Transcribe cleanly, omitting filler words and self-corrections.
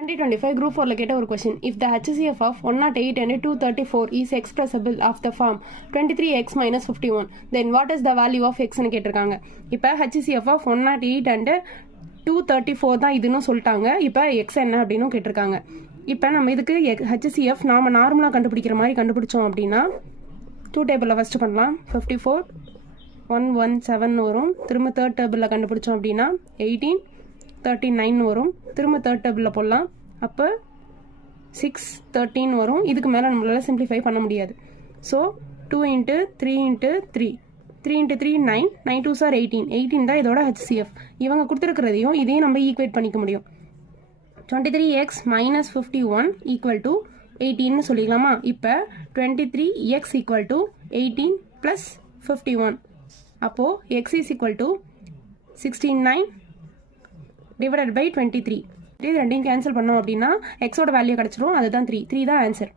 2025 Group 4 கேட்ட ஒரு question. If the HCF of 108 and 234 is expressible of the form 23x minus 51, then what is the value of x னு கேட்டிருக்காங்க. இப்போ HCF of 108 and 234 தான் இதுன்னு சொல்லிட்டாங்க. இப்போ x என்ன அப்படின்னு கேட்டிருக்காங்க. இப்போ நம்ம இதுக்கு HCF நாம நார்மலாக கண்டுபிடிக்கிற மாதிரி கண்டுபிடிச்சோம் அப்படின்னா 2 டேபிளில் ஃபஸ்ட்டு பண்ணலாம். 54 117 வரும். திரும்ப தேர்ட் டேபிளில் கண்டுபிடிச்சோம் அப்படின்னா 18 39 வரும். திரும்ப தேர்ட் டேபிளில் போடலாம். அப்போ 6 13 வரும். இதுக்கு மேலே நம்மளால் சிம்பிளிஃபை பண்ண முடியாது. ஸோ 2 × 3 × 3 3 × 3 9 9 2s are 18 18 தான் இதோட HCF. இவங்க கொடுத்துருக்கிறதையும் இதையும் நம்ம ஈக்குவேட் பண்ணிக்க முடியும். 23x minus 51 equal to 18 சொல்லிக்கலாமா. இப்போ 23x equal to 18 plus 51. அப்போது x is equal to 69 divided by 23. இது ரெண்டையும் கேன்சல் பண்ணோம் அப்படின்னா எக்ஸோட வேல்யூ கிடச்சிரும். அதுதான் 3 தான் ஆன்சர்.